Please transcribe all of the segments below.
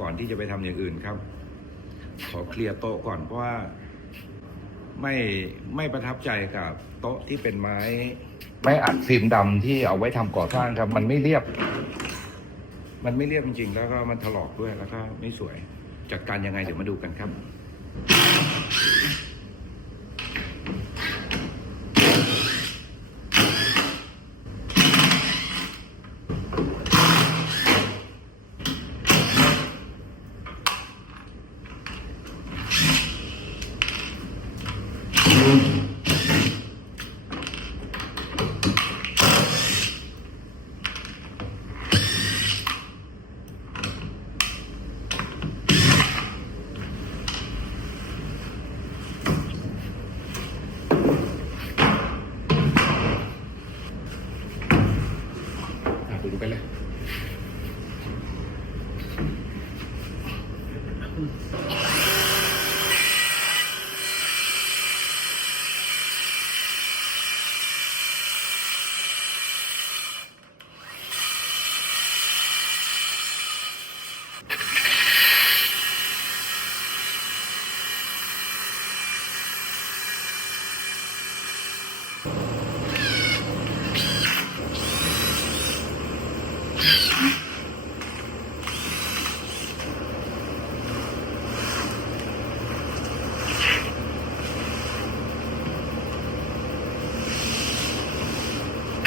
ก่อนที่จะไปทำอย่างอื่นครับ ขอเคลียร์โต๊ะก่อนเพราะว่าไม่ไม่ประทับใจกับโต๊ะที่เป็นไม้ ไม่อัดฟิล์มดำที่เอาไว้ทำก่อสร้างครับ มันไม่เรียบ มันไม่เรียบจริง ๆ แล้วก็มันถลอกด้วยแล้วก็ไม่สวยจัดการยังไงเดี๋ยวมาดูกันครับ Thank you.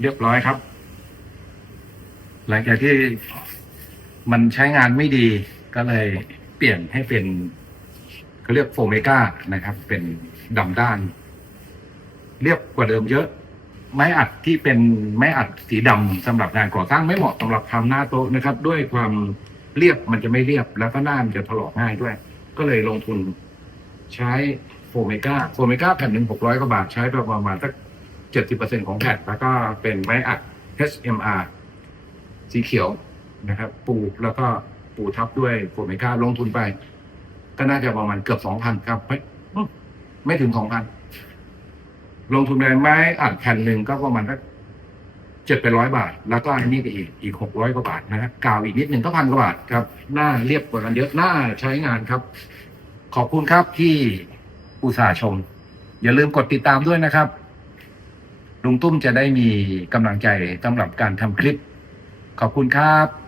เรียบร้อยครับ หลังจากที่มันใช้งานไม่ดีก็เลยเปลี่ยนให้เป็นเขาเรียกโฟเมกานะครับ เป็นดำด้าน เรียบกว่าเดิมเยอะ ไม้อัดที่เป็นไม้อัดสีดำสำหรับงานก่อสร้างไม่เหมาะสำหรับทำหน้าโต๊ะนะครับ ด้วยความเรียบมันจะไม่เรียบแล้วก็หน้ามันจะถลอกง่ายด้วย ก็เลยลงทุนใช้โฟเมกาโฟเมกาแผ่นหนึ่งหกร้อยกว่าบาทใช้ประมาณสัก เจ็ดสิบเปอร์เซ็นของแผ่นแล้วก็เป็นไม้อัด HMR สีเขียวนะครับปูแล้วก็ปูทับด้วยโฟเมกาลงทุนไป ก็น่าจะประมาณเกือบสองพันครับ ไม่ไม่ถึงสองพันลงทุนในไม้อัดแผ่นหนึ่งก็ประมาณสักเจ็ดไปร้อยบาท แล้วก็อันนี้ไปอีกอีกหกร้อยกว่าบาทนะฮะกาวอีกนิดหนึ่งก็พันกว่าบาทครับหน้าเรียบกว่ากันเยอะหน้าใช้งานครับ ขอบคุณครับที่อุตส่าห์ชม อย่าลืมกดติดตามด้วยนะครับ ลุงตุ้มจะได้มีกำลังใจสำหรับการทำคลิป ขอบคุณครับ